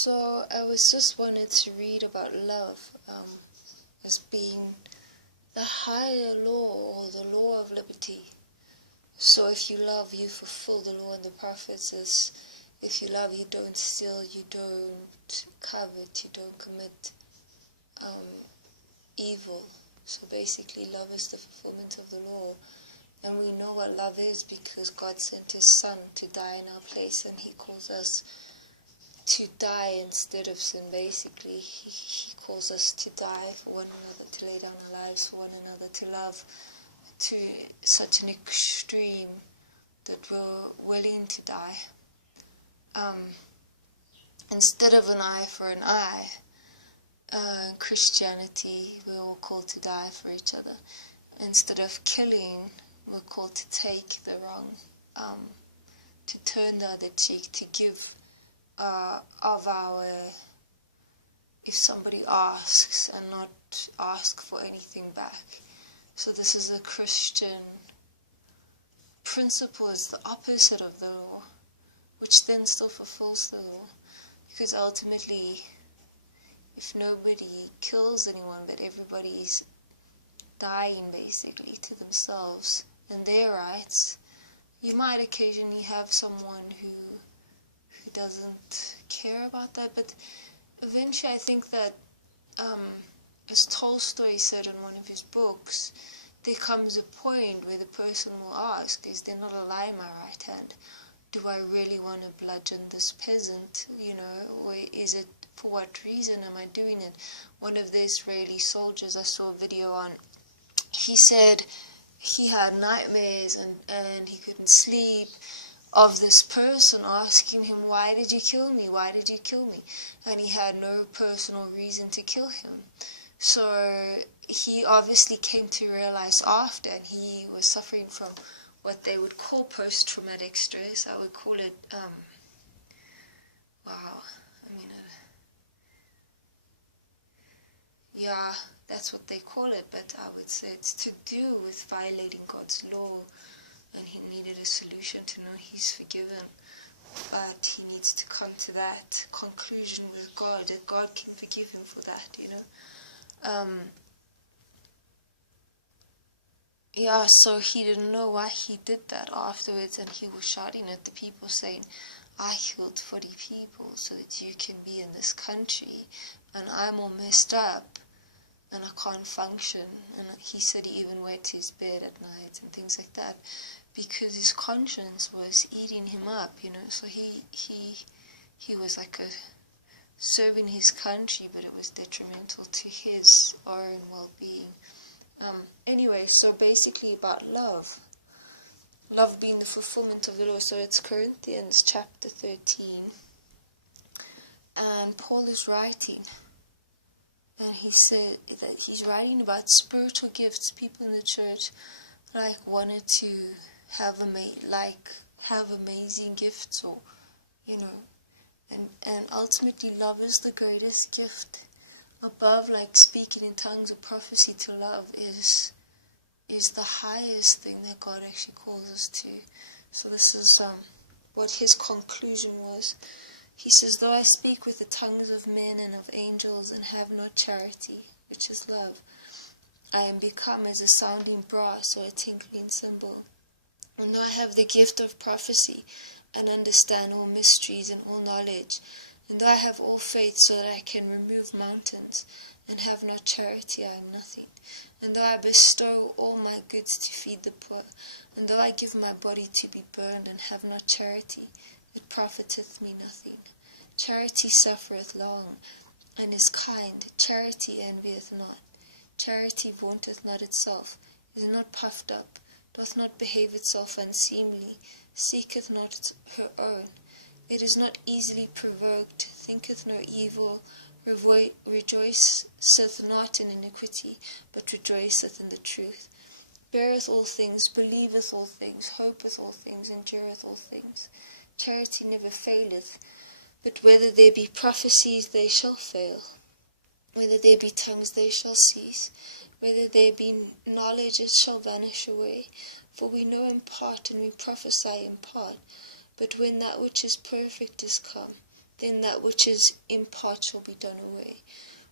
So I was just wanted to read about love as being the higher law or the law of liberty. So if you love, you fulfill the law and the prophets. As if you love, you don't steal, you don't covet, you don't commit evil. So basically, love is the fulfillment of the law. And we know what love is because God sent His Son to die in our place, and He calls us to die instead of sin. Basically, he calls us to die for one another, to lay down our lives for one another, to love to such an extreme that we're willing to die. Instead of an eye for an eye, in Christianity, we're all called to die for each other. Instead of killing, we're called to take the wrong, to turn the other cheek, to give of our, if somebody asks, and not ask for anything back. So this is a Christian principle, is the opposite of the law, which then still fulfills the law. Because ultimately, if nobody kills anyone, but everybody's dying basically to themselves and their rights, you might occasionally have someone who doesn't care about that, but eventually I think that, as Tolstoy said in one of his books, there comes a point where the person will ask, is there not a lie in my right hand? Do I really want to bludgeon this peasant, or is it, for what reason am I doing it? One of the Israeli soldiers I saw a video on, he said he had nightmares and he couldn't sleep, of this person asking him, why did you kill me? Why did you kill me? And he had no personal reason to kill him. So he obviously came to realize after, and he was suffering from what they would call post-traumatic stress. I would call it, yeah, that's what they call it, but I would say it's to do with violating God's law. And he needed a solution to know he's forgiven. But he needs to come to that conclusion with God, that God can forgive him for that, so he didn't know why he did that afterwards, and he was shouting at the people saying, I killed 40 people so that you can be in this country, and I'm all messed up, and I can't function. And he said he even went to his bed at night and things like that, because his conscience was eating him up, so he was like serving his country, but it was detrimental to his own well-being. Anyway, so basically about love being the fulfillment of the law. So it's Corinthians chapter 13, and Paul is writing, and he said that he's writing about spiritual gifts. People in the church wanted to have amazing gifts, or and ultimately love is the greatest gift. Above speaking in tongues or prophecy, to love is the highest thing that God actually calls us to. So this is what his conclusion was. He says, though I speak with the tongues of men and of angels and have not charity, which is love, I am become as a sounding brass or a tinkling cymbal. And though I have the gift of prophecy and understand all mysteries and all knowledge, and though I have all faith so that I can remove mountains, and have not charity, I am nothing. And though I bestow all my goods to feed the poor, and though I give my body to be burned, and have not charity, it profiteth me nothing. Charity suffereth long, and is kind. Charity envieth not. Charity vaunteth not itself, is not puffed up, doth not behave itself unseemly, seeketh not her own. It is not easily provoked, thinketh no evil, rejoiceth not in iniquity, but rejoiceth in the truth. Beareth all things, believeth all things, hopeth all things, endureth all things. Charity never faileth, but whether there be prophecies, they shall fail. Whether there be tongues, they shall cease. Whether there be knowledge, it shall vanish away. For we know in part, and we prophesy in part. But when that which is perfect is come, then that which is in part shall be done away.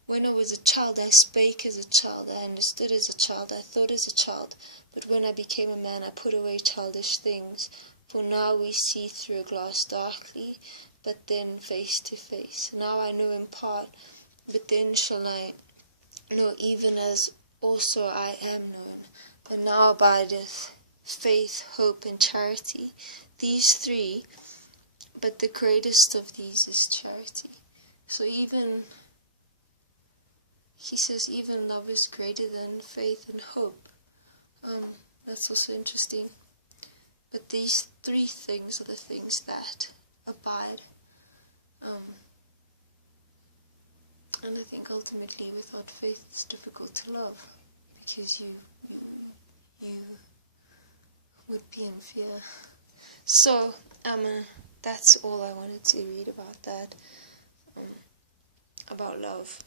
When I was a child, I spake as a child, I understood as a child, I thought as a child. But when I became a man, I put away childish things. For now we see through a glass darkly, but then face to face. Now I know in part, but then shall I know even as also I am known. And now abideth faith, hope, and charity. These three, but the greatest of these is charity. So he says even love is greater than faith and hope. That's also interesting. But these three things are the things that abide. And I think ultimately without faith it's difficult to love, because you would be in fear. So that's all I wanted to read about that, about love.